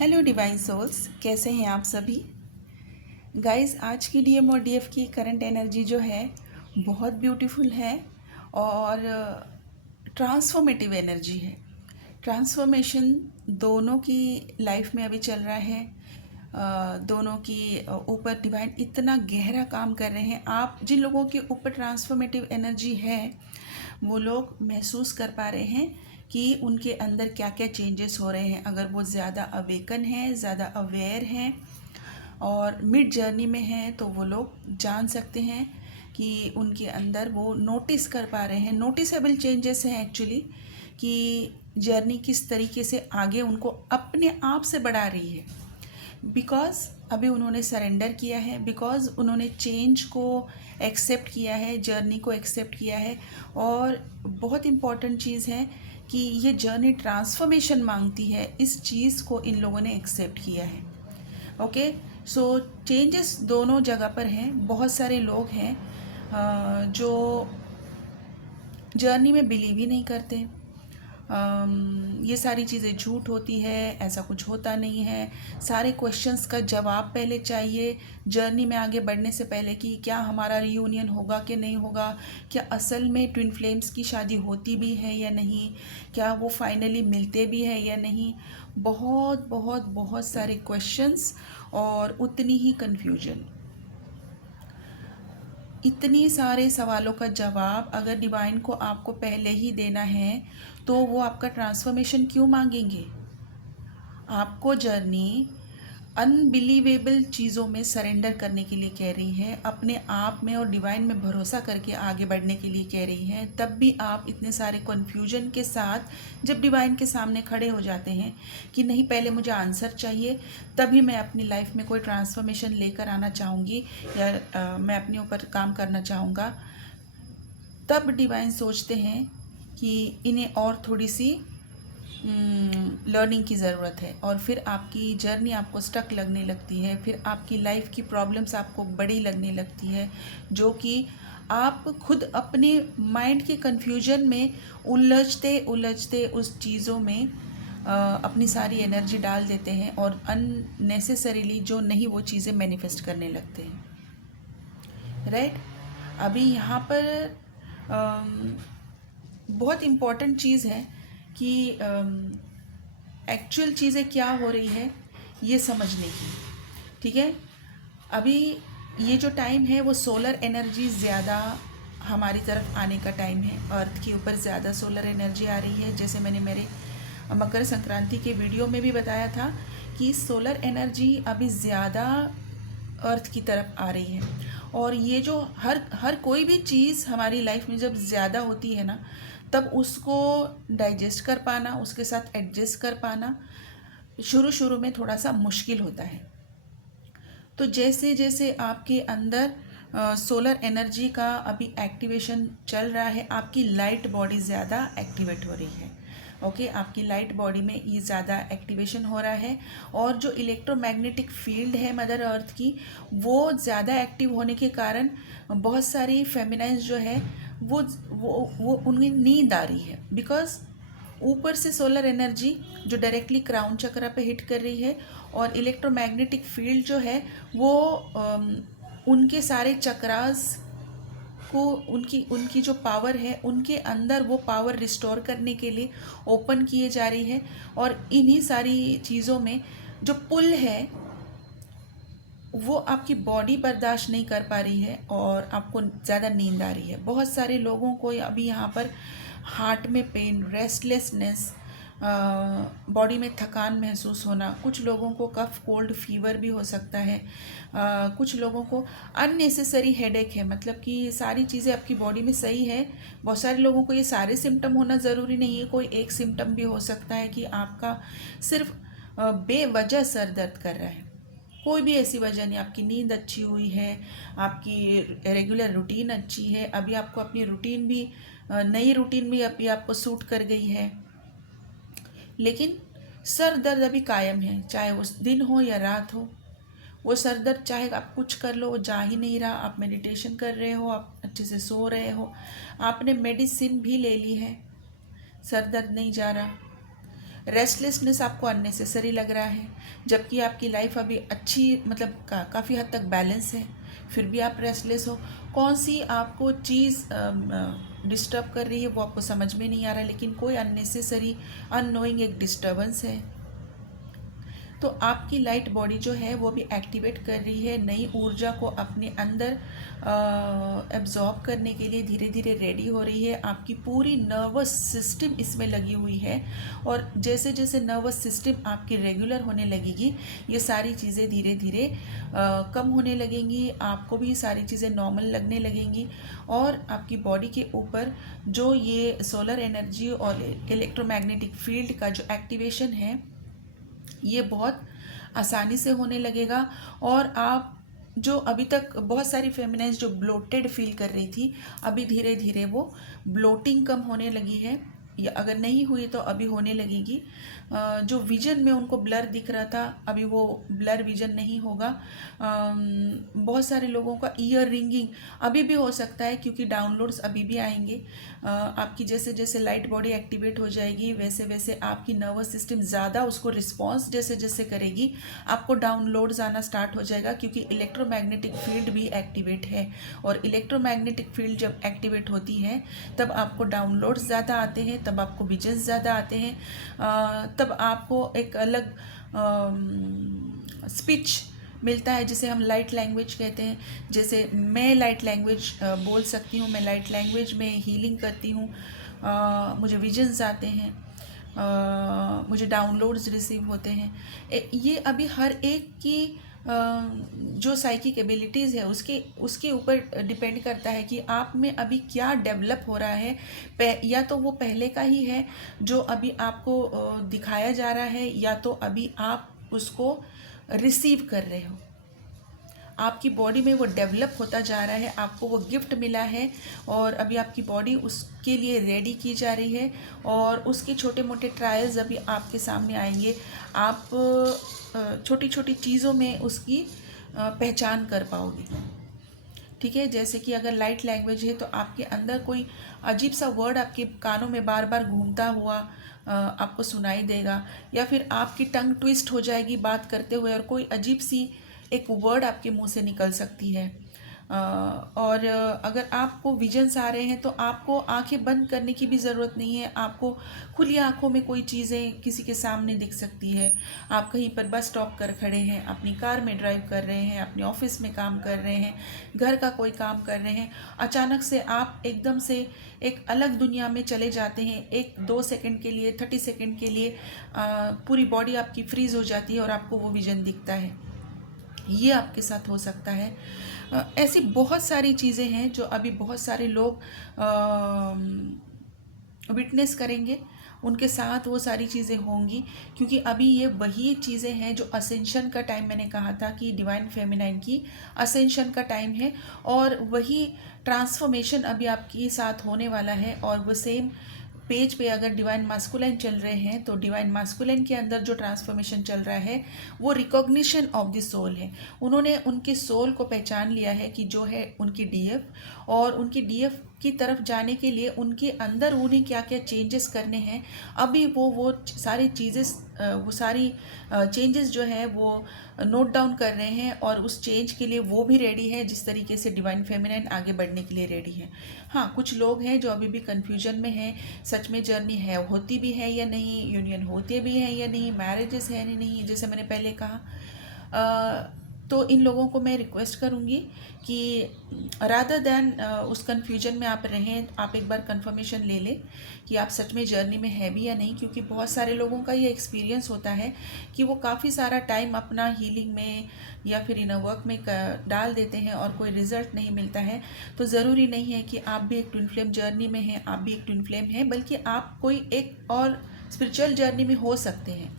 Hello divine souls, कैसे हैं आप सभी गाइस। आज की डीएम और डीएफ की करंट एनर्जी जो है बहुत ब्यूटीफुल है और ट्रांसफॉर्मेटिव एनर्जी है। ट्रांसफॉर्मेशन दोनों की लाइफ में अभी चल रहा है। दोनों की ऊपर डिवाइन इतना गहरा काम कर रहे हैं। आप जिन लोगों के ऊपर ट्रांसफॉर्मेटिव एनर्जी है वो लोग महसूस कर पा रहे हैं कि उनके अंदर क्या क्या चेंजेस हो रहे हैं। अगर वो ज़्यादा अवेकन हैं, ज़्यादा अवेयर हैं और मिड जर्नी में हैं तो वो लोग जान सकते हैं कि उनके अंदर वो नोटिस कर पा रहे हैं। नोटिसेबल चेंजेस हैं एक्चुअली, कि जर्नी किस तरीके से आगे उनको अपने आप से बढ़ा रही है। बिकॉज़ अभी उन्होंने सरेंडर किया है, बिकॉज़ उन्होंने चेंज को एक्सेप्ट किया है, जर्नी को एक्सेप्ट किया है। और बहुत इम्पॉर्टेंट चीज़ है कि ये जर्नी ट्रांसफॉर्मेशन मांगती है, इस चीज़ को इन लोगों ने एक्सेप्ट किया है। ओके, सो चेंजेस दोनों जगह पर हैं। बहुत सारे लोग हैं जो जर्नी में बिलीव ही नहीं करते। ये सारी चीज़ें झूठ होती है, ऐसा कुछ होता नहीं है। सारे क्वेश्चंस का जवाब पहले चाहिए जर्नी में आगे बढ़ने से पहले, कि क्या हमारा रियूनियन होगा कि नहीं होगा, क्या असल में ट्विन फ्लेम्स की शादी होती भी है या नहीं, क्या वो फाइनली मिलते भी हैं या नहीं। बहुत बहुत बहुत सारे क्वेश्चंस और उतनी ही कन्फ्यूजन। इतनी सारे सवालों का जवाब अगर डिवाइन को आपको पहले ही देना है तो वो आपका ट्रांसफॉर्मेशन क्यों मांगेंगे। आपको जर्नी अनबिलीवेबल चीज़ों में सरेंडर करने के लिए कह रही है, अपने आप में और डिवाइन में भरोसा करके आगे बढ़ने के लिए कह रही है। तब भी आप इतने सारे कन्फ्यूजन के साथ जब डिवाइन के सामने खड़े हो जाते हैं कि नहीं, पहले मुझे आंसर चाहिए, तभी मैं अपनी लाइफ में कोई ट्रांसफॉर्मेशन लेकर आना चाहूँगी या मैं अपने ऊपर काम करना चाहूँगा। तब डिवाइन सोचते हैं कि इन्हें और थोड़ी सी लर्निंग की ज़रूरत है। और फिर आपकी जर्नी आपको स्टक लगने लगती है, फिर आपकी लाइफ की प्रॉब्लम्स आपको बड़ी लगने लगती है, जो कि आप खुद अपने माइंड के कन्फ्यूजन में उलझते उलझते उस चीज़ों में अपनी सारी एनर्जी डाल देते हैं और अननेसेसरीली जो नहीं वो चीज़ें मैनिफेस्ट करने लगते हैं। राइट, अभी यहाँ पर बहुत इम्पॉर्टेंट चीज़ है कि एक्चुअल चीज़ें क्या हो रही है ये समझने की। ठीक है, अभी ये जो टाइम है वो सोलर एनर्जी ज़्यादा हमारी तरफ आने का टाइम है। अर्थ के ऊपर ज़्यादा सोलर एनर्जी आ रही है। जैसे मैंने मेरे मकर संक्रांति के वीडियो में भी बताया था कि सोलर एनर्जी अभी ज़्यादा अर्थ की तरफ आ रही है। और ये जो हर कोई भी चीज़ हमारी लाइफ में जब ज़्यादा होती है ना, तब उसको डाइजेस्ट कर पाना, उसके साथ एडजस्ट कर पाना शुरू शुरू में थोड़ा सा मुश्किल होता है। तो जैसे जैसे आपके अंदर सोलर एनर्जी का अभी एक्टिवेशन चल रहा है, आपकी लाइट बॉडी ज़्यादा एक्टिवेट हो रही है। ओके, आपकी लाइट बॉडी में ये ज़्यादा एक्टिवेशन हो रहा है। और जो इलेक्ट्रोमैग्नेटिक फील्ड है मदर अर्थ की, वो ज़्यादा एक्टिव होने के कारण बहुत सारी फेमिनाइज जो है वो उनकी नींद आ रही है। बिकॉज ऊपर से सोलर एनर्जी जो डायरेक्टली क्राउन चक्र पे हिट कर रही है, और इलेक्ट्रोमैग्नेटिक फील्ड जो है वो उनके सारे चक्रास को, उनकी उनकी जो पावर है उनके अंदर वो पावर रिस्टोर करने के लिए ओपन किए जा रही है। और इन्हीं सारी चीज़ों में जो पुल है वो आपकी बॉडी बर्दाश्त नहीं कर पा रही है और आपको ज़्यादा नींद आ रही है। बहुत सारे लोगों को अभी यहाँ पर हार्ट में पेन, रेस्टलेसनेस, बॉडी में थकान महसूस होना, कुछ लोगों को कफ, कोल्ड, फीवर भी हो सकता है। कुछ लोगों को अननेसेसरी हेडेक है, मतलब कि सारी चीज़ें आपकी बॉडी में सही है। बहुत सारे लोगों को ये सारे सिम्टम होना ज़रूरी नहीं है, कोई एक सिम्टम भी हो सकता है कि आपका सिर्फ बेवजह सर दर्द कर रहा है। कोई भी ऐसी वजह नहीं, आपकी नींद अच्छी हुई है, आपकी रेगुलर रूटीन अच्छी है, अभी आपको अपनी रूटीन भी, नई रूटीन भी अभी आपको सूट कर गई है, लेकिन सर दर्द अभी कायम है। चाहे उस दिन हो या रात हो, वो सर दर्द चाहे आप कुछ कर लो वो जा ही नहीं रहा। आप मेडिटेशन कर रहे हो, आप अच्छे से सो रहे हो, आपने मेडिसिन भी ले ली है, सर दर्द नहीं जा रहा। रेस्टलेसनेस आपको अननेसेसरी लग रहा है, जबकि आपकी लाइफ अभी अच्छी मतलब काफ़ी हद तक बैलेंस है, फिर भी आप रेस्टलेस हो। कौन सी आपको चीज़ डिस्टर्ब कर रही है वो आपको समझ में नहीं आ रहा है, लेकिन कोई अननेसेसरी अननोइंग एक डिस्टर्बेंस है। तो आपकी लाइट बॉडी जो है वो भी एक्टिवेट कर रही है, नई ऊर्जा को अपने अंदर एब्जॉर्ब करने के लिए धीरे धीरे रेडी हो रही है। आपकी पूरी नर्वस सिस्टम इसमें लगी हुई है, और जैसे जैसे नर्वस सिस्टम आपकी रेगुलर होने लगेगी, ये सारी चीज़ें धीरे धीरे कम होने लगेंगी, आपको भी सारी चीज़ें नॉर्मल लगने लगेंगी। और आपकी बॉडी के ऊपर जो ये सोलर एनर्जी और इलेक्ट्रोमैग्नेटिक फील्ड का जो एक्टिवेशन है, ये बहुत आसानी से होने लगेगा। और आप जो अभी तक बहुत सारी फेमिनाइज जो ब्लोटेड फील कर रही थी, अभी धीरे धीरे वो ब्लोटिंग कम होने लगी है, या अगर नहीं हुई तो अभी होने लगेगी। जो विजन में उनको ब्लर दिख रहा था, अभी वो ब्लर विजन नहीं होगा। बहुत सारे लोगों का ईयर रिंगिंग अभी भी हो सकता है, क्योंकि डाउनलोड्स अभी भी आएंगे। आपकी जैसे जैसे लाइट बॉडी एक्टिवेट हो जाएगी, वैसे वैसे आपकी नर्वस सिस्टम ज़्यादा उसको रिस्पॉन्स जैसे जैसे करेगी, आपको डाउनलोड्स आना स्टार्ट हो जाएगा, क्योंकि इलेक्ट्रोमैग्नेटिक फील्ड भी एक्टिवेट है। और इलेक्ट्रोमैग्नेटिक फील्ड जब एक्टिवेट होती है तब आपको डाउनलोड्स ज़्यादा आते हैं, तब आपको विजन्स ज़्यादा आते हैं, तब आपको एक अलग स्पीच मिलता है, जिसे हम लाइट लैंग्वेज कहते हैं। जैसे मैं लाइट लैंग्वेज बोल सकती हूँ, मैं लाइट लैंग्वेज में हीलिंग करती हूँ, मुझे विजन्स आते हैं, मुझे डाउनलोड्स रिसीव होते हैं। ये अभी हर एक की जो साइकिक एबिलिटीज़ है उसके ऊपर डिपेंड करता है कि आप में अभी क्या डेवलप हो रहा है। या तो वो पहले का ही है जो अभी आपको दिखाया जा रहा है, या तो अभी आप उसको रिसीव कर रहे हो। आपकी बॉडी में वो डेवलप होता जा रहा है, आपको वो गिफ्ट मिला है, और अभी आपकी बॉडी उसके लिए रेडी की जा रही है, और उसके छोटे मोटे ट्रायल्स अभी आपके सामने आएंगे। आप छोटी छोटी चीज़ों में उसकी पहचान कर पाओगे। ठीक है, जैसे कि अगर लाइट लैंग्वेज है तो आपके अंदर कोई अजीब सा वर्ड आपके कानों में बार बार घूमता हुआ आपको सुनाई देगा, या फिर आपकी टंग ट्विस्ट हो जाएगी बात करते हुए, और कोई अजीब सी एक वर्ड आपके मुंह से निकल सकती है। और अगर आपको विजन्स आ रहे हैं तो आपको आंखें बंद करने की भी ज़रूरत नहीं है, आपको खुली आंखों में कोई चीज़ें किसी के सामने दिख सकती है। आप कहीं पर बस स्टॉप कर खड़े हैं, अपनी कार में ड्राइव कर रहे हैं, अपने ऑफिस में काम कर रहे हैं, घर का कोई काम कर रहे हैं, अचानक से आप एकदम से एक अलग दुनिया में चले जाते हैं। 1-2 सेकंड के लिए, 30 सेकंड के लिए पूरी बॉडी आपकी फ्रीज़ हो जाती है और आपको वो विजन दिखता है। ये आपके साथ हो सकता है। ऐसी बहुत सारी चीज़ें हैं जो अभी बहुत सारे लोग विटनेस करेंगे, उनके साथ वो सारी चीज़ें होंगी, क्योंकि अभी ये वही चीज़ें हैं जो असेंशन का टाइम, मैंने कहा था कि डिवाइन फेमिनाइन की असेंशन का टाइम है, और वही ट्रांसफॉर्मेशन अभी आपके साथ होने वाला है। और वो सेम पेज पे अगर डिवाइन मास्कुलाइन चल रहे हैं तो डिवाइन मास्कुलाइन के अंदर जो ट्रांसफॉर्मेशन चल रहा है वो रिकॉग्निशन ऑफ द सोल है। उन्होंने उनके सोल को पहचान लिया है कि जो है उनकी डीएफ, और उनकी डीएफ की तरफ जाने के लिए उनके अंदर उन्हें क्या क्या चेंजेस करने हैं, अभी वो सारी चीज़ें वो सारी चेंजेस जो है वो नोट डाउन कर रहे हैं, और उस चेंज के लिए वो भी रेडी है, जिस तरीके से डिवाइन फेमिनाइन आगे बढ़ने के लिए रेडी है। हाँ, कुछ लोग हैं जो अभी भी कन्फ्यूजन में हैं, सच में जर्नी है होती भी है या नहीं, यूनियन होती भी है या नहीं, मैरिजेस है या नहीं, जैसे मैंने पहले कहा। तो इन लोगों को मैं रिक्वेस्ट करूँगी कि रादर दैन उस कन्फ्यूजन में आप रहें, आप एक बार कंफर्मेशन ले लें कि आप सच में जर्नी में है भी या नहीं, क्योंकि बहुत सारे लोगों का ये एक्सपीरियंस होता है कि वो काफ़ी सारा टाइम अपना हीलिंग में या फिर इनर वर्क में डाल देते हैं और कोई रिज़ल्ट नहीं मिलता है। तो ज़रूरी नहीं है कि आप भी एक ट्विन फ्लेम जर्नी में हैं, आप भी एक ट्विन फ्लेम हैं, बल्कि आप कोई एक और स्पिरिचुअल जर्नी में हो सकते हैं।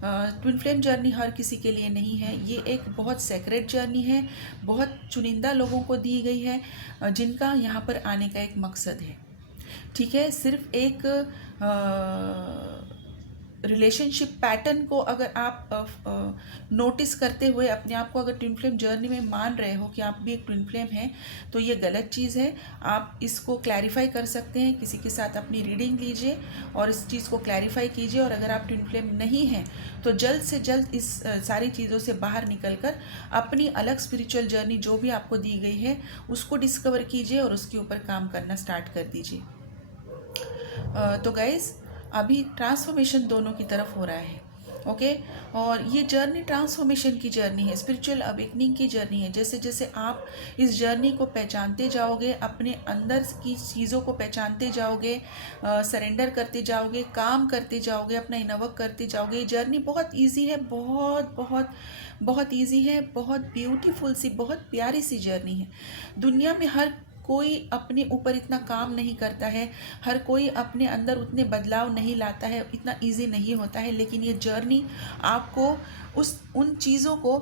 ट्विन फ्लेम जर्नी हर किसी के लिए नहीं है, ये एक बहुत सेक्रेट जर्नी है, बहुत चुनिंदा लोगों को दी गई है, जिनका यहाँ पर आने का एक मकसद है। ठीक है, सिर्फ एक रिलेशनशिप पैटर्न को अगर आप नोटिस करते हुए अपने आप को अगर ट्विन फ्लेम जर्नी में मान रहे हो कि आप भी एक ट्विन फ्लेम हैं, तो ये गलत चीज़ है। आप इसको क्लैरिफाई कर सकते हैं, किसी के साथ अपनी रीडिंग लीजिए और इस चीज़ को क्लैरिफाई कीजिए। और अगर आप ट्विन फ्लेम नहीं हैं तो जल्द से जल्द इस सारी चीज़ों से बाहर निकल कर अपनी अलग स्पिरिचुअल जर्नी जो भी आपको दी गई है उसको डिस्कवर कीजिए और उसके ऊपर काम करना स्टार्ट कर दीजिए। तो गाइज़, अभी ट्रांसफॉर्मेशन दोनों की तरफ हो रहा है, ओके। और ये जर्नी ट्रांसफॉर्मेशन की जर्नी है, स्पिरिचुअल अवेकनिंग की जर्नी है। जैसे जैसे आप इस जर्नी को पहचानते जाओगे, अपने अंदर की चीज़ों को पहचानते जाओगे, सरेंडर करते जाओगे, काम करते जाओगे, अपना इनवर्क करते जाओगे। ये जर्नी बहुत ईजी है, बहुत बहुत बहुत ईजी है, बहुत ब्यूटीफुल सी, बहुत प्यारी सी जर्नी है। दुनिया में हर कोई अपने ऊपर इतना काम नहीं करता है, हर कोई अपने अंदर उतने बदलाव नहीं लाता है, इतना इजी नहीं होता है। लेकिन ये जर्नी आपको उन चीज़ों को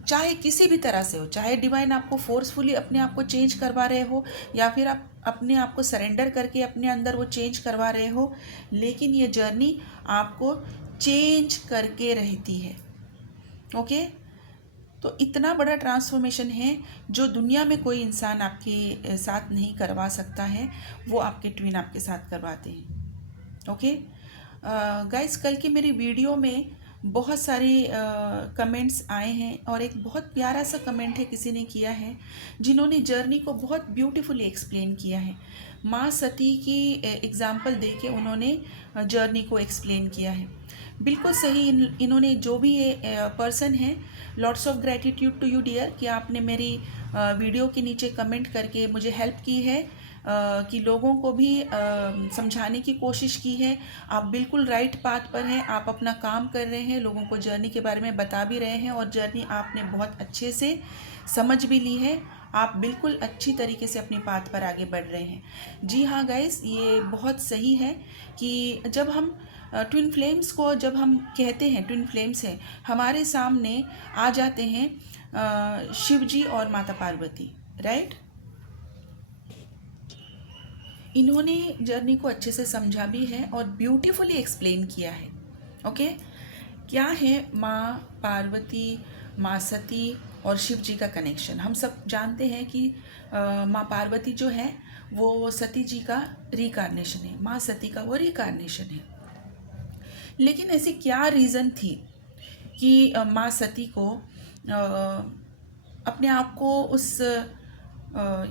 चाहे किसी भी तरह से हो, चाहे डिवाइन आपको फोर्सफुली अपने आप को चेंज करवा रहे हो या फिर आप अपने आप को सरेंडर करके अपने अंदर वो चेंज करवा रहे हो, लेकिन ये जर्नी आपको चेंज करके रहती है, ओके। तो इतना बड़ा ट्रांसफॉर्मेशन है जो दुनिया में कोई इंसान आपके साथ नहीं करवा सकता है, वो आपके ट्विन आपके साथ करवाते हैं, ओके। गाइस, कल की मेरी वीडियो में बहुत सारी कमेंट्स आए हैं और एक बहुत प्यारा सा कमेंट है किसी ने किया है, जिन्होंने जर्नी को बहुत ब्यूटीफुली एक्सप्लेन किया है। माँ सती की एग्ज़ाम्पल दे के उन्होंने जर्नी को एक्सप्लेन किया है। बिल्कुल सही। इन्होंने जो भी ये पर्सन है, lots of gratitude to you dear, कि आपने मेरी वीडियो के नीचे कमेंट करके मुझे हेल्प की है, कि लोगों को भी समझाने की कोशिश की है। आप बिल्कुल राइट पाथ पर हैं, आप अपना काम कर रहे हैं, लोगों को जर्नी के बारे में बता भी रहे हैं और जर्नी आपने बहुत अच्छे से समझ भी ली है। आप बिल्कुल अच्छी तरीके से अपनी पाथ पर आगे बढ़ रहे हैं। जी हाँ गाइस, ये बहुत सही है कि जब हम ट्विन फ्लेम्स को जब हम कहते हैं ट्विन फ्लेम्स हैं, हमारे सामने आ जाते हैं शिव जी और माता पार्वती, राइट। इन्होंने जर्नी को अच्छे से समझा भी है और ब्यूटीफुली एक्सप्लेन किया है, ओके। क्या है माँ पार्वती, माँ सती और शिव जी का कनेक्शन? हम सब जानते हैं कि माँ पार्वती जो है वो सती जी का रिकार्नेशन है, माँ सती का वो रिकार्नेशन है। लेकिन ऐसी क्या रीज़न थी कि माँ सती को अपने आप को उस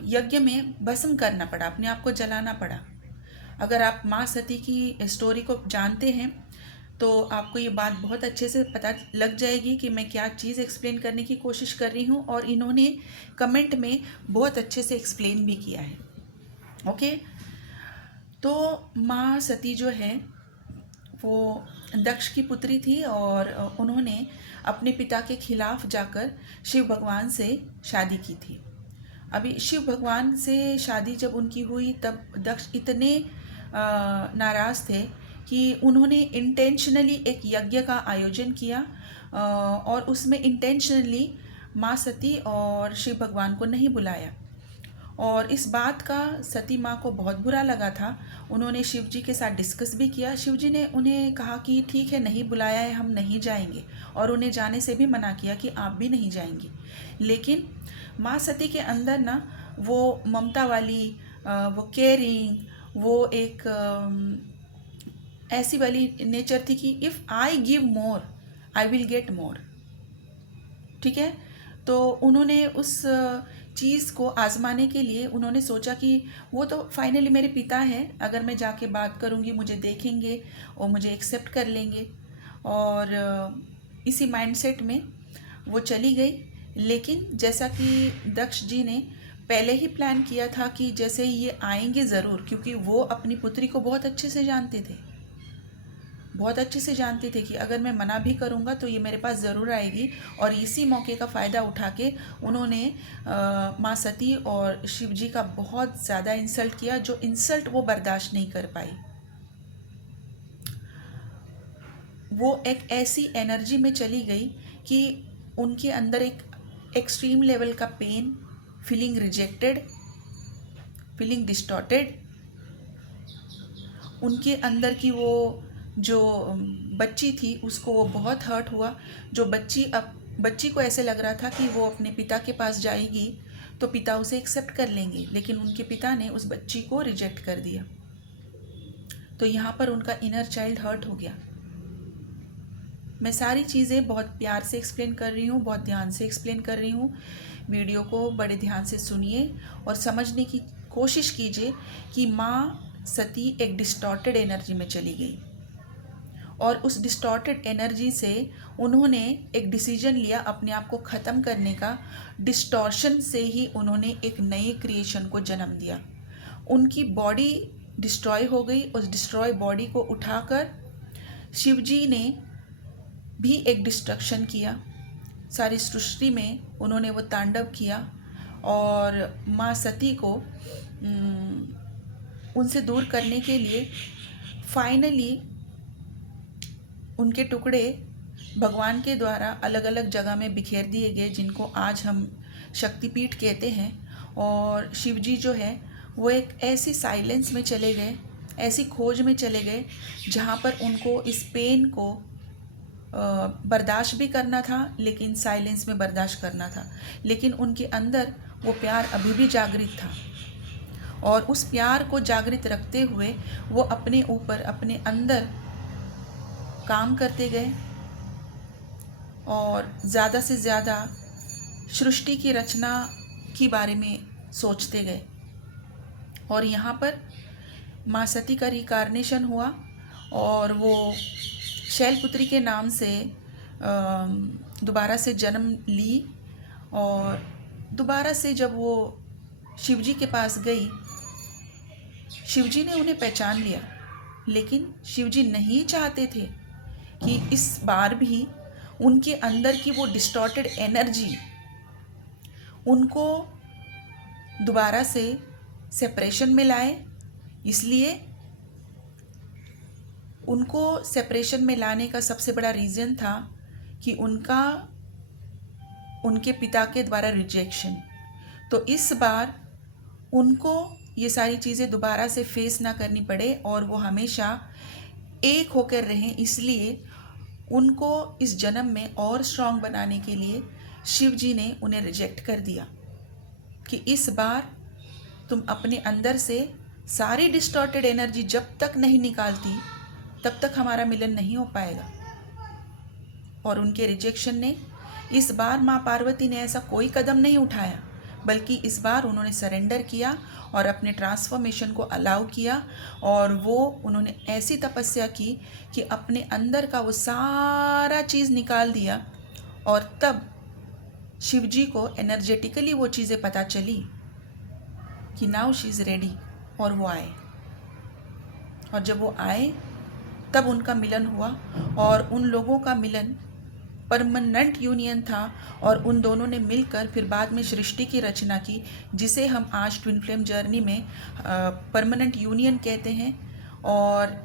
यज्ञ में भस्म करना पड़ा, अपने आप को जलाना पड़ा? अगर आप माँ सती की स्टोरी को जानते हैं तो आपको ये बात बहुत अच्छे से पता लग जाएगी कि मैं क्या चीज़ एक्सप्लेन करने की कोशिश कर रही हूँ, और इन्होंने कमेंट में बहुत अच्छे से एक्सप्लेन भी किया है, ओके। तो माँ सती जो है वो दक्ष की पुत्री थी और उन्होंने अपने पिता के खिलाफ जाकर शिव भगवान से शादी की थी। अभी शिव भगवान से शादी जब उनकी हुई तब दक्ष इतने नाराज़ थे कि उन्होंने इंटेंशनली एक यज्ञ का आयोजन किया और उसमें इंटेंशनली माँ सती और शिव भगवान को नहीं बुलाया। और इस बात का सती माँ को बहुत बुरा लगा था। उन्होंने शिव जी के साथ डिस्कस भी किया। शिव जी ने उन्हें कहा कि ठीक है, नहीं बुलाया है, हम नहीं जाएंगे, और उन्हें जाने से भी मना किया कि आप भी नहीं जाएंगे। लेकिन माँ सती के अंदर ना वो ममता वाली, वो केयरिंग, वो एक ऐसी वाली नेचर थी कि if I give more I will get more, ठीक है। तो उन्होंने उस चीज़ को आजमाने के लिए उन्होंने सोचा कि वो तो फाइनली मेरे पिता हैं, अगर मैं जाके बात करूँगी मुझे देखेंगे और मुझे एक्सेप्ट कर लेंगे। और इसी माइंडसेट में वो चली गई। लेकिन जैसा कि दक्ष जी ने पहले ही प्लान किया था कि जैसे ही ये आएंगे ज़रूर, क्योंकि वो अपनी पुत्री को बहुत अच्छे से जानते थे, बहुत अच्छे से जानते थे कि अगर मैं मना भी करूँगा तो ये मेरे पास ज़रूर आएगी। और इसी मौके का फ़ायदा उठा के उन्होंने माँ सती और शिव जी का बहुत ज़्यादा इंसल्ट किया, जो इंसल्ट वो बर्दाश्त नहीं कर पाई। वो एक ऐसी एनर्जी में चली गई कि उनके अंदर एक एक्सट्रीम लेवल का pain, feeling rejected, feeling distorted, उनके अंदर की वो जो बच्ची थी उसको वो बहुत हर्ट हुआ। जो बच्ची को ऐसे लग रहा था कि वो अपने पिता के पास जाएगी तो पिता उसे एक्सेप्ट कर लेंगे, लेकिन उनके पिता ने उस बच्ची को रिजेक्ट कर दिया। तो यहाँ पर उनका इनर चाइल्ड हर्ट हो गया। मैं सारी चीज़ें बहुत प्यार से एक्सप्लेन कर रही हूँ, बहुत ध्यान से एक्सप्लेन कर रही हूँ। वीडियो को बड़े ध्यान से सुनिए और समझने की कोशिश कीजिए कि माँ सती एक डिस्टॉर्टेड एनर्जी में चली गई और उस डिस्टॉर्टेड एनर्जी से उन्होंने एक डिसीजन लिया अपने आप को ख़त्म करने का। डिस्टॉर्शन से ही उन्होंने एक नए क्रिएशन को जन्म दिया। उनकी बॉडी डिस्ट्रॉय हो गई। उस डिस्ट्रॉय बॉडी को उठाकर शिवजी ने भी एक डिस्ट्रक्शन किया। सारी सृष्टि में उन्होंने वो तांडव किया और माँ सती को उनसे दूर करने के लिए फाइनली उनके टुकड़े भगवान के द्वारा अलग अलग जगह में बिखेर दिए गए, जिनको आज हम शक्तिपीठ कहते हैं। और शिवजी जो है वो एक ऐसी साइलेंस में चले गए, ऐसी खोज में चले गए जहाँ पर उनको इस पेन को बर्दाश्त भी करना था, लेकिन साइलेंस में बर्दाश्त करना था। लेकिन उनके अंदर वो प्यार अभी भी जागृत था और उस प्यार को जागृत रखते हुए वो अपने ऊपर, अपने अंदर काम करते गए और ज़्यादा से ज़्यादा सृष्टि की रचना के बारे में सोचते गए। और यहाँ पर माँ सती का रिकार्नेशन हुआ और वो शैलपुत्री के नाम से दोबारा से जन्म ली। और दोबारा से जब वो शिवजी के पास गई, शिवजी ने उन्हें पहचान लिया, लेकिन शिवजी नहीं चाहते थे कि इस बार भी उनके अंदर की वो डिस्टॉर्टेड एनर्जी उनको दोबारा से सेपरेशन में लाए। इसलिए उनको सेपरेशन में लाने का सबसे बड़ा रीज़न था कि उनके पिता के द्वारा रिजेक्शन। तो इस बार उनको ये सारी चीज़ें दोबारा से फेस ना करनी पड़े और वो हमेशा एक होकर रहें। इसलिए उनको इस जन्म में और स्ट्रांग बनाने के लिए शिव जी ने उन्हें रिजेक्ट कर दिया कि इस बार तुम अपने अंदर से सारी डिस्टॉर्टेड एनर्जी जब तक नहीं निकालती तब तक हमारा मिलन नहीं हो पाएगा। और उनके रिजेक्शन ने इस बार माँ पार्वती ने ऐसा कोई कदम नहीं उठाया, बल्कि इस बार उन्होंने सरेंडर किया और अपने ट्रांसफॉर्मेशन को अलाउ किया। और वो उन्होंने ऐसी तपस्या की कि अपने अंदर का वो सारा चीज़ निकाल दिया। और तब शिवजी को एनर्जेटिकली वो चीज़ें पता चली कि नाउ शी इज़ रेडी, और वो आए। और जब वो आए तब उनका मिलन हुआ और उन लोगों का मिलन परमानेंट यूनियन था। और उन दोनों ने मिलकर फिर बाद में सृष्टि की रचना की, जिसे हम आज ट्विन फ्लेम जर्नी में परमानेंट यूनियन कहते हैं। और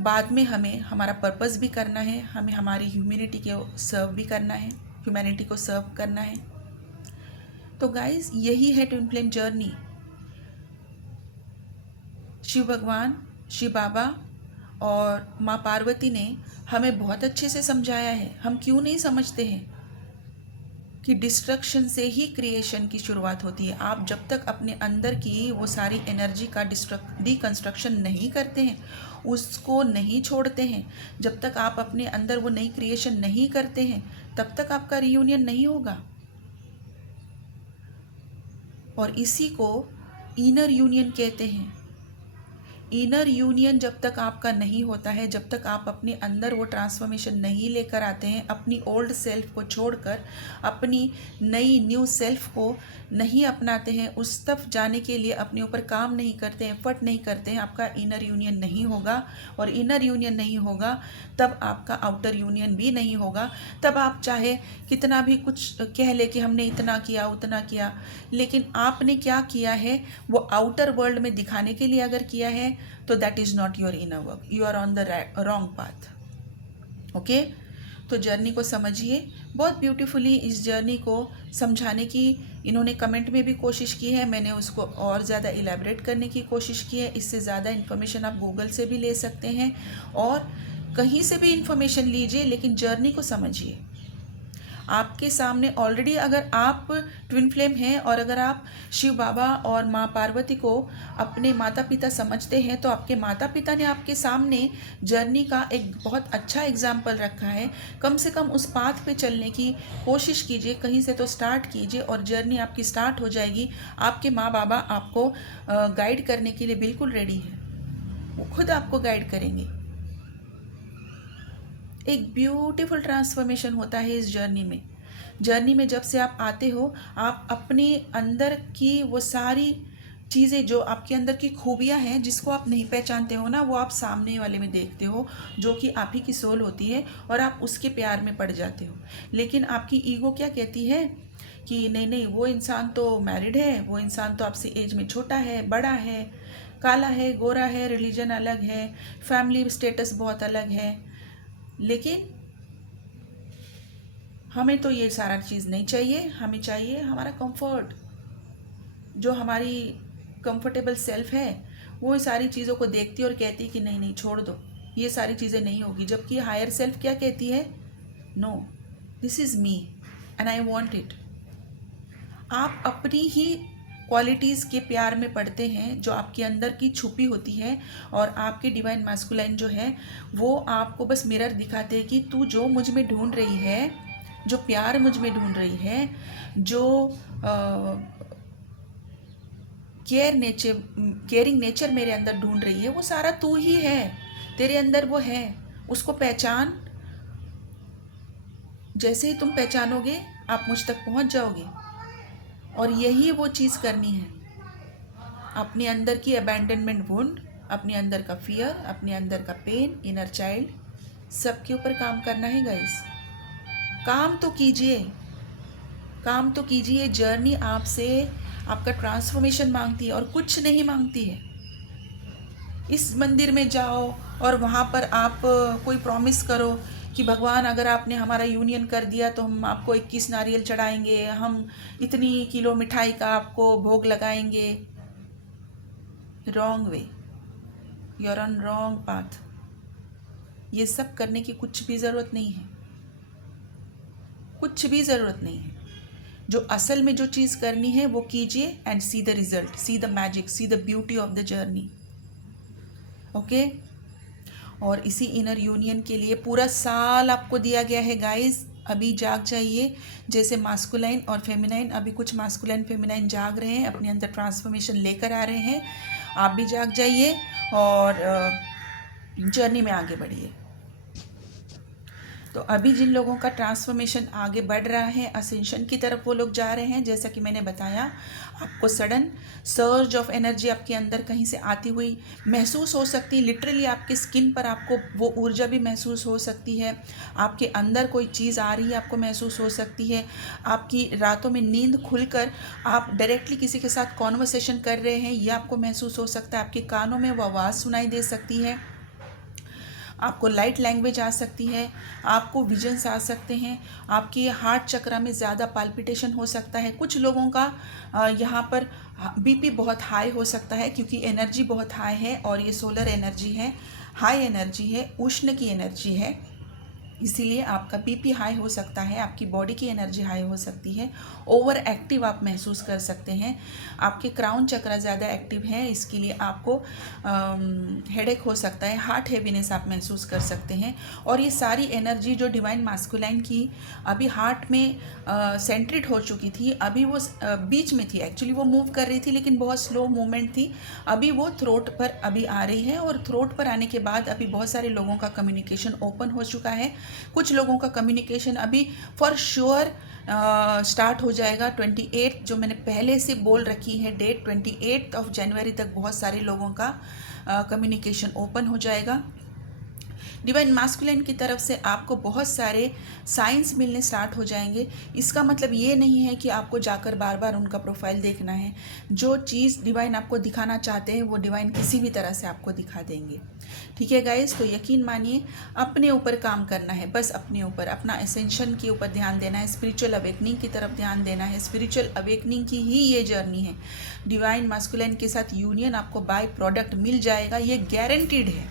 बाद में हमें हमारा पर्पस भी करना है, हमें हमारी ह्यूमैनिटी को सर्व भी करना है, ह्यूमैनिटी को सर्व करना है। तो गाइस, यही है ट्विन फ्लेम जर्नी। शिव भगवान, शिव बाबा और माँ पार्वती ने हमें बहुत अच्छे से समझाया है। हम क्यों नहीं समझते हैं कि डिस्ट्रक्शन से ही क्रिएशन की शुरुआत होती है। आप जब तक अपने अंदर की वो सारी एनर्जी का डिकंस्ट्रक्शन नहीं करते हैं, उसको नहीं छोड़ते हैं, जब तक आप अपने अंदर वो नई क्रिएशन नहीं करते हैं, तब तक आपका रियूनियन नहीं होगा। और इसी को इनर यूनियन कहते हैं। इनर यूनियन जब तक आपका नहीं होता है, जब तक आप अपने अंदर वो ट्रांसफॉर्मेशन नहीं लेकर आते हैं, अपनी ओल्ड सेल्फ को छोड़कर अपनी नई न्यू सेल्फ को नहीं अपनाते हैं, उस तक जाने के लिए अपने ऊपर काम नहीं करते हैं, एफर्ट नहीं करते हैं, आपका इनर यूनियन नहीं होगा। और इनर यूनियन नहीं होगा तब आपका आउटर यूनियन भी नहीं होगा। तब आप चाहे कितना भी कुछ कह ले कि हमने इतना किया उतना किया, लेकिन आपने क्या किया है वो आउटर वर्ल्ड में दिखाने के लिए अगर किया है तो that is not your inner work, you are on the wrong path. Okay, तो जर्नी को समझिए। बहुत ब्यूटीफुली इस जर्नी को समझाने की इन्होंने कमेंट में भी कोशिश की है, मैंने उसको और ज़्यादा इलेबरेट करने की कोशिश की है। इससे ज़्यादा इन्फॉर्मेशन आप गूगल से भी ले सकते हैं और कहीं से भी इन्फॉर्मेशन लीजिए, लेकिन जर्नी को समझिए। आपके सामने ऑलरेडी अगर आप ट्विन फ्लेम हैं और अगर आप शिव बाबा और माँ पार्वती को अपने माता पिता समझते हैं, तो आपके माता पिता ने आपके सामने जर्नी का एक बहुत अच्छा एग्जाम्पल रखा है। कम से कम उस पाथ पे चलने की कोशिश कीजिए, कहीं से तो स्टार्ट कीजिए और जर्नी आपकी स्टार्ट हो जाएगी। आपके माँ बाबा आपको गाइड करने के लिए बिल्कुल रेडी है, वो खुद आपको गाइड करेंगे। एक ब्यूटीफुल ट्रांसफॉर्मेशन होता है इस जर्नी में जब से आप आते हो, आप अपने अंदर की वो सारी चीज़ें जो आपके अंदर की खूबियाँ हैं, जिसको आप नहीं पहचानते हो ना, वो आप सामने वाले में देखते हो, जो कि आप ही की सोल होती है, और आप उसके प्यार में पड़ जाते हो। लेकिन आपकी ईगो क्या कहती है कि नहीं नहीं, वो इंसान तो मैरिड है, वो इंसान तो आपसे एज में छोटा है, बड़ा है, काला है, गोरा है, रिलीजन अलग है, फैमिली स्टेटस बहुत अलग है। लेकिन हमें तो ये सारा चीज़ नहीं चाहिए, हमें चाहिए हमारा कंफर्ट। जो हमारी कंफर्टेबल सेल्फ है, वो सारी चीज़ों को देखती है और कहती है कि नहीं नहीं, छोड़ दो, ये सारी चीज़ें नहीं होगी। जबकि हायर सेल्फ क्या कहती है? No, this is me and I want it. आप अपनी ही क्वालिटीज़ के प्यार में पड़ते हैं, जो आपके अंदर की छुपी होती है, और आपके डिवाइन मैस्कुलाइन जो है वो आपको बस मिरर दिखाते हैं कि तू जो मुझ में ढूंढ रही है, जो प्यार मुझ में ढूंढ रही है, जो केयरिंग नेचर मेरे अंदर ढूंढ रही है, वो सारा तू ही है, तेरे अंदर वो है। उसको पहचान। जैसे ही तुम पहचानोगे, आप मुझ तक पहुंच जाओगे। और यही वो चीज़ करनी है। अपने अंदर की अबैंडनमेंट वुंड, अपने अंदर का फियर, अपने अंदर का पेन, इनर चाइल्ड, सबके ऊपर काम करना है गाइस। काम तो कीजिए, काम तो कीजिए। जर्नी आपसे आपका ट्रांसफॉर्मेशन मांगती है और कुछ नहीं मांगती है। इस मंदिर में जाओ और वहाँ पर आप कोई प्रॉमिस करो कि भगवान, अगर आपने हमारा यूनियन कर दिया तो हम आपको 21 नारियल चढ़ाएंगे, हम इतनी किलो मिठाई का आपको भोग लगाएंगे। Wrong way, you are on wrong path. ये सब करने की कुछ भी ज़रूरत नहीं है, कुछ भी ज़रूरत नहीं है। जो असल में जो चीज़ करनी है वो कीजिए and see the result, see the magic, see the beauty of the journey. Okay. और इसी इनर यूनियन के लिए पूरा साल आपको दिया गया है गाइस। अभी जाग जाइए। जैसे मास्कुलाइन और फेमिनाइन, अभी कुछ मास्कुलाइन फेमिनाइन जाग रहे हैं, अपने अंदर ट्रांसफॉर्मेशन लेकर आ रहे हैं। आप भी जाग जाइए और जर्नी में आगे बढ़िए। तो अभी जिन लोगों का ट्रांसफॉर्मेशन आगे बढ़ रहा है, असेंशन की तरफ वो लोग जा रहे हैं, जैसा कि मैंने बताया, आपको सडन सर्ज ऑफ एनर्जी आपके अंदर कहीं से आती हुई महसूस हो सकती है। लिटरली आपके स्किन पर आपको वो ऊर्जा भी महसूस हो सकती है। आपके अंदर कोई चीज़ आ रही है, आपको महसूस हो सकती है। आपकी रातों में नींद खुलकर आप डायरेक्टली किसी के साथ कॉन्वर्सेशन कर रहे हैं, ये आपको महसूस हो सकता है। आपके कानों में वो आवाज़ सुनाई दे सकती है। आपको लाइट लैंग्वेज आ सकती है, आपको विजन्स आ सकते हैं, आपके हार्ट चक्र में ज़्यादा पाल्पिटेशन हो सकता है। कुछ लोगों का यहाँ पर बीपी बहुत हाई हो सकता है, क्योंकि एनर्जी बहुत हाई है और ये सोलर एनर्जी है, हाई एनर्जी है, उष्ण की एनर्जी है। इसीलिए आपका बीपी हाई हो सकता है, आपकी बॉडी की एनर्जी हाई हो सकती है, ओवर एक्टिव आप महसूस कर सकते हैं। आपके क्राउन चक्र ज़्यादा एक्टिव है, इसके लिए आपको हेडेक हो सकता है, हार्ट हेवीनेस आप महसूस कर सकते हैं। और ये सारी एनर्जी जो डिवाइन मास्कुलाइन की अभी हार्ट में सेंट्रेट हो चुकी थी, अभी वो बीच में थी, एक्चुअली वो मूव कर रही थी लेकिन बहुत स्लो मूवमेंट थी। अभी वो थ्रोट पर अभी आ रही है, और थ्रोट पर आने के बाद अभी बहुत सारे लोगों का कम्युनिकेशन ओपन हो चुका है। कुछ लोगों का कम्युनिकेशन अभी फॉर श्योर स्टार्ट हो जाएगा। 28 जो मैंने पहले से बोल रखी है डेट, 28 ऑफ जनवरी तक बहुत सारे लोगों का कम्युनिकेशन ओपन हो जाएगा। डिवाइन मास्कुलिन की तरफ से आपको बहुत सारे साइंस मिलने स्टार्ट हो जाएंगे। इसका मतलब ये नहीं है कि आपको जाकर बार बार उनका प्रोफाइल देखना है। जो चीज़ डिवाइन आपको दिखाना चाहते हैं वो डिवाइन किसी भी तरह से आपको दिखा देंगे। ठीक है गाइस, तो यकीन मानिए अपने ऊपर काम करना है, बस अपने ऊपर, अपना एसेंशन के ऊपर ध्यान देना है, स्पिरिचुअल अवेकनिंग की तरफ ध्यान देना है। स्पिरिचुअल अवेकनिंग की ही ये जर्नी है। डिवाइन मास्कुलिन के साथ यूनियन आपको बाय प्रोडक्ट मिल जाएगा, ये गारंटीड है।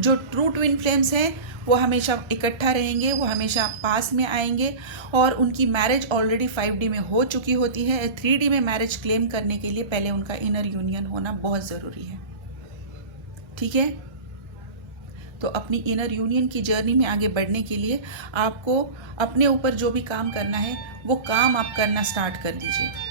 जो ट्रू ट्विन फ्लेम्स हैं वो हमेशा इकट्ठा रहेंगे, वो हमेशा पास में आएंगे और उनकी मैरिज ऑलरेडी 5D में हो चुकी होती है। 3D में मैरिज क्लेम करने के लिए पहले उनका इनर यूनियन होना बहुत ज़रूरी है। ठीक है, तो अपनी इनर यूनियन की जर्नी में आगे बढ़ने के लिए आपको अपने ऊपर जो भी काम करना है वो काम आप करना स्टार्ट कर दीजिए।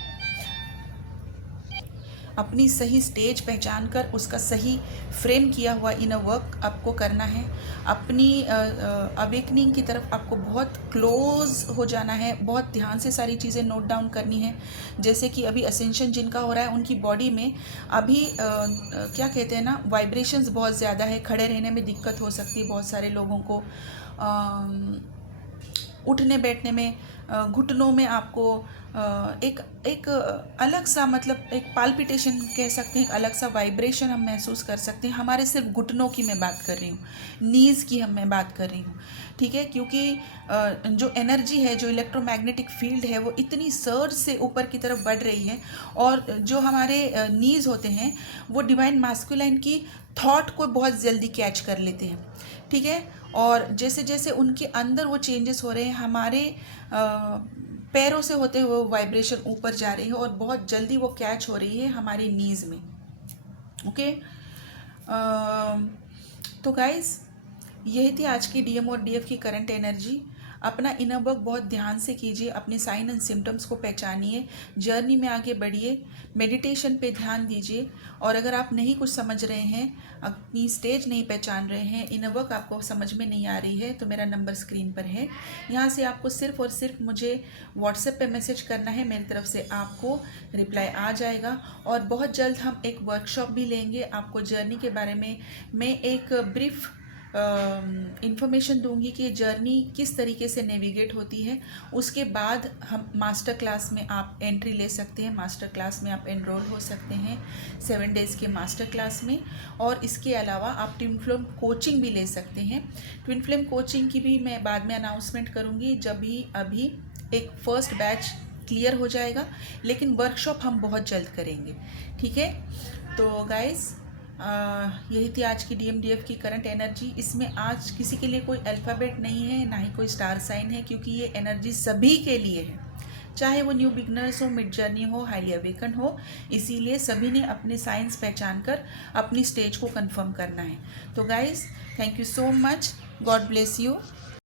अपनी सही स्टेज पहचान कर उसका सही फ्रेम किया हुआ इनर वर्क आपको करना है। अपनी अवेकनिंग की तरफ आपको बहुत क्लोज हो जाना है, बहुत ध्यान से सारी चीज़ें नोट डाउन करनी है। जैसे कि अभी असेंशन जिनका हो रहा है उनकी बॉडी में अभी क्या कहते हैं ना, वाइब्रेशंस बहुत ज़्यादा है, खड़े रहने में दिक्कत हो सकती है बहुत सारे लोगों को, उठने बैठने में, घुटनों में आपको एक अलग सा, मतलब एक पाल्पिटेशन कह सकते हैं, एक अलग सा वाइब्रेशन हम महसूस कर सकते हैं। हमारे सिर्फ घुटनों की मैं बात कर रही हूँ, नीज़ की मैं बात कर रही हूँ। ठीक है, क्योंकि जो एनर्जी है, जो इलेक्ट्रोमैग्नेटिक फील्ड है वो इतनी सर्ज से ऊपर की तरफ बढ़ रही है और जो हमारे नीज़ होते हैं वो डिवाइन मास्कुलाइन की थॉट को बहुत जल्दी कैच कर लेते हैं। ठीक है, और जैसे जैसे उनके अंदर वो चेंजेस हो रहे हैं, हमारे पैरों से होते हुए वाइब्रेशन ऊपर जा रही है और बहुत जल्दी वो कैच हो रही है हमारी नीज़ में। ओके, तो गाइस यही थी आज की डीएम और डीएफ की करंट एनर्जी। अपना इनर वर्क बहुत ध्यान से कीजिए, अपने साइन एंड सिम्टम्स को पहचानिए, जर्नी में आगे बढ़िए, मेडिटेशन पे ध्यान दीजिए। और अगर आप नहीं कुछ समझ रहे हैं, अपनी स्टेज नहीं पहचान रहे हैं, इनर वर्क आपको समझ में नहीं आ रही है, तो मेरा नंबर स्क्रीन पर है। यहाँ से आपको सिर्फ और सिर्फ मुझे व्हाट्सएप पे मैसेज करना है, मेरी तरफ से आपको रिप्लाई आ जाएगा। और बहुत जल्द हम एक वर्कशॉप भी लेंगे। आपको जर्नी के बारे में मैं एक ब्रीफ इंफॉर्मेशन दूंगी कि जर्नी किस तरीके से नेविगेट होती है। उसके बाद हम मास्टर क्लास में आप एंट्री ले सकते हैं, मास्टर क्लास में आप एनरोल हो सकते हैं 7 डेज़ के मास्टर क्लास में। और इसके अलावा आप ट्विन फ्लेम कोचिंग भी ले सकते हैं। ट्विन फ्लेम कोचिंग की भी मैं बाद में अनाउंसमेंट करूँगी, जब भी अभी एक फ़र्स्ट बैच क्लियर हो जाएगा, लेकिन वर्कशॉप हम बहुत जल्द करेंगे। ठीक है, तो गाइस यही थी आज की डीएमडीएफ की करंट एनर्जी। इसमें आज किसी के लिए कोई अल्फ़ाबेट नहीं है, ना ही कोई स्टार साइन है, क्योंकि ये एनर्जी सभी के लिए है, चाहे वो न्यू बिगनर्स हो, मिड जर्नी हो, हाईली अवेकन हो। इसीलिए सभी ने अपने साइंस पहचान कर अपनी स्टेज को कंफर्म करना है। तो guys, thank you so much, God bless you.